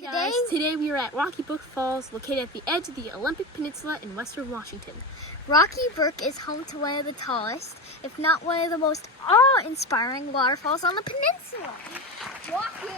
Hey guys, today we are at Rocky Brook Falls, located at the edge of the Olympic Peninsula in western Washington. Rocky Brook is home to one of the tallest, if not one of the most awe-inspiring waterfalls on the peninsula. Walking!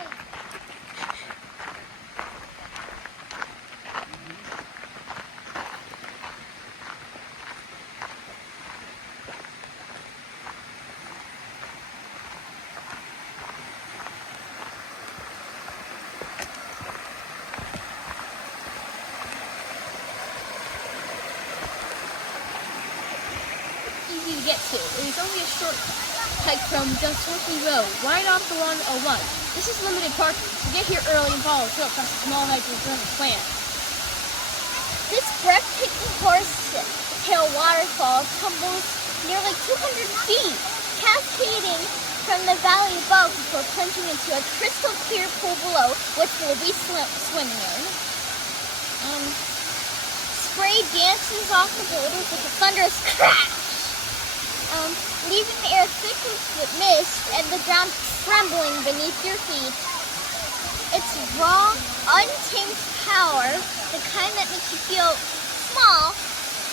Easy to get to. It is only a short hike from just Rocky Road, right off the 101. This is limited parking, so get here early and follow the trail past a small hike during the plan. This breathtaking horsetail waterfall tumbles nearly 200 feet, cascading from the valley above before plunging into a crystal clear pool below, which we'll be swimming in. Spray dances off the boulders with a thunderous crash, leaving the air thick with mist and the ground trembling beneath your feet. It's raw, untamed power, the kind that makes you feel small,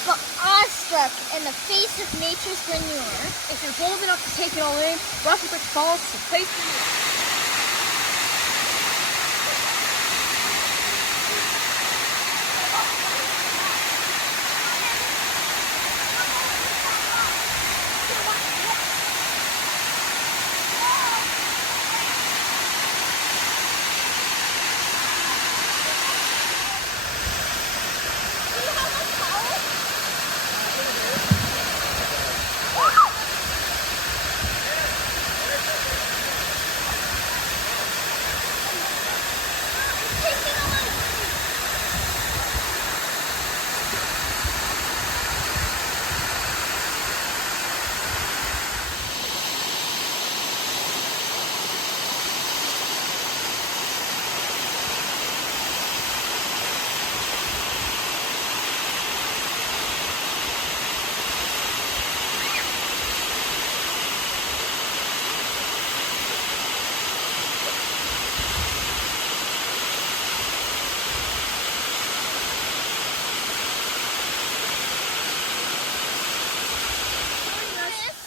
but awestruck in the face of nature's grandeur. If you're bold enough to take it all in, Rocky Brook Falls is the place for you.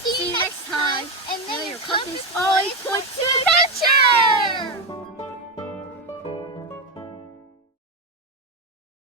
See you next time, and May may your your compass compass always always point to adventure!